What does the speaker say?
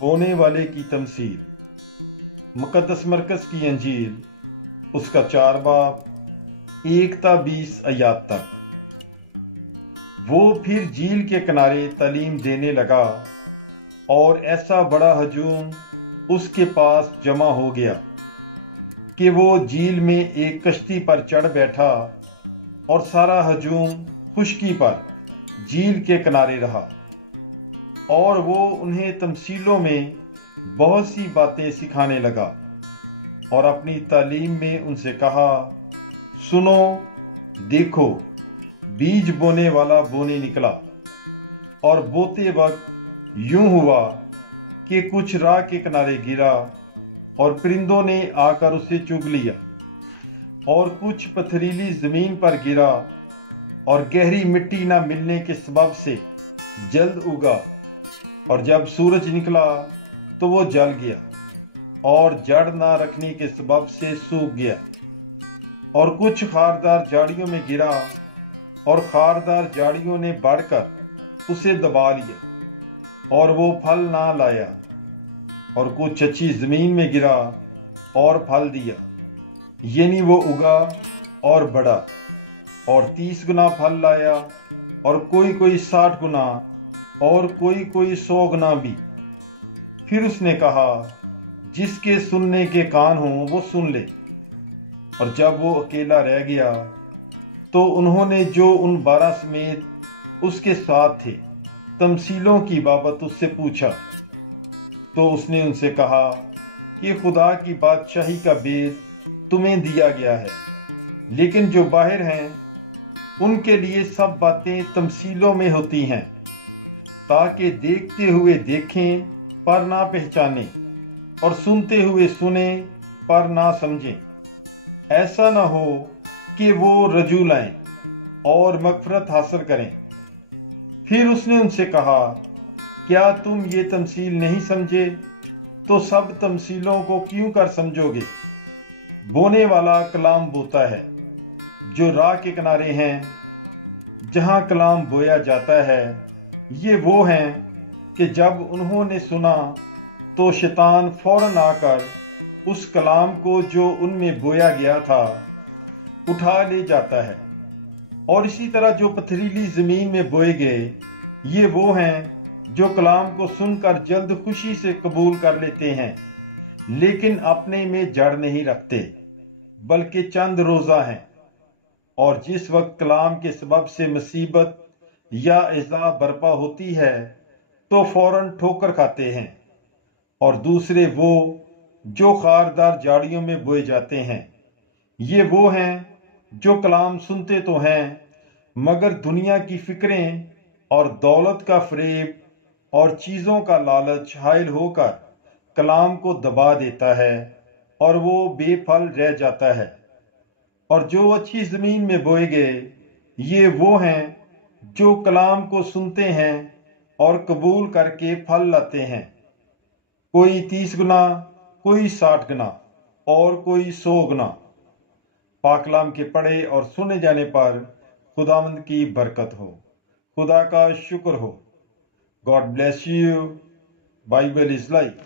बोने वाले की तमसील। मुक़द्दस मरकज़ की अंजील उसका 4 बाब 1 ता 20 आयात तक। वो फिर झील के किनारे तालीम देने लगा और ऐसा बड़ा हजूम उसके पास जमा हो गया कि वो झील में एक कश्ती पर चढ़ बैठा और सारा हजूम खुश्की पर झील के किनारे रहा। और वो उन्हें तमसीलों में बहुत सी बातें सिखाने लगा और अपनी तालीम में उनसे कहा, सुनो, देखो, बीज बोने वाला बोने निकला और बोते वक्त यूं हुआ कि कुछ राह के किनारे गिरा और परिंदों ने आकर उसे चुग लिया, और कुछ पथरीली जमीन पर गिरा और गहरी मिट्टी न मिलने के सबब से जल्द उगा, और जब सूरज निकला तो वो जल गया और जड़ ना रखने के सबब से सूख गया। और कुछ खारदार झाड़ियों में गिरा और खारदार झाड़ियों ने बढ़कर उसे दबा लिया और वो फल ना लाया। और कुछ अच्छी जमीन में गिरा और फल दिया, यानी वो उगा और बढ़ा और 30 गुना फल लाया, और कोई 60 गुना और कोई 100 गुना भी। फिर उसने कहा, जिसके सुनने के कान हों वो सुन ले। और जब वो अकेला रह गया तो उन्होंने जो उन 12 समेत उसके साथ थे तमसीलों की बाबत उससे पूछा। तो उसने उनसे कहा कि खुदा की बादशाही का भेद तुम्हें दिया गया है, लेकिन जो बाहर हैं उनके लिए सब बातें तमसीलों में होती हैं, ताकि देखते हुए देखें पर ना पहचानें और सुनते हुए सुनें पर ना समझें। ऐसा ना हो कि वो रजू लाएं और मगफरत हासिल करें। फिर उसने उनसे कहा, क्या तुम ये तमसील नहीं समझे तो सब तमसीलों को क्यों कर समझोगे। बोने वाला कलाम बोता है। जो राह के किनारे हैं जहां कलाम बोया जाता है, ये वो हैं कि जब उन्होंने सुना तो शैतान फौरन आकर उस कलाम को जो उनमें बोया गया था उठा ले जाता है। और इसी तरह जो पथरीली जमीन में बोए गए, ये वो हैं जो कलाम को सुनकर जल्द खुशी से कबूल कर लेते हैं, लेकिन अपने में जड़ नहीं रखते, बल्कि चंद रोजा हैं, और जिस वक्त कलाम के सबब से मुसीबत या इज़ा बर्पा होती है तो फौरन ठोकर खाते हैं। और दूसरे वो जो खारदार झाड़ियों में बोए जाते हैं, ये वो हैं जो कलाम सुनते तो हैं, मगर दुनिया की फिक्रें और दौलत का फरेब और चीज़ों का लालच हायल होकर कलाम को दबा देता है और वो बेफल रह जाता है। और जो अच्छी ज़मीन में बोए गए, ये वो हैं जो कलाम को सुनते हैं और कबूल करके फल लाते हैं, कोई 30 गुना, कोई 60 गुना और कोई 100 गुना। पाकलाम के पढ़े और सुने जाने पर खुदावंद की बरकत हो, खुदा का शुक्र हो। God bless you. Bible is life.